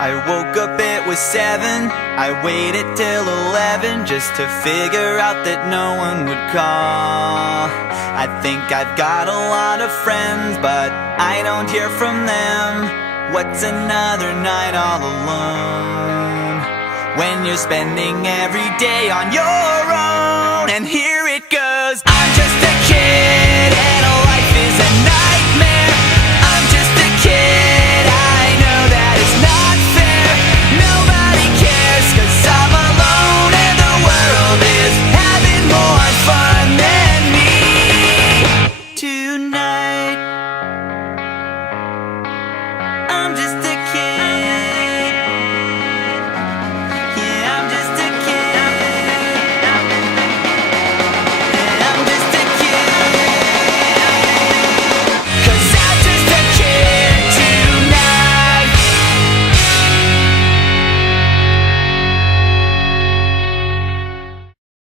I woke up, it was 7. I waited till 11 just to figure out that no one would call. I think I've got a lot of friends, but I don't hear from them. What's another night all alone when you're spending every day on your own? And here it goes.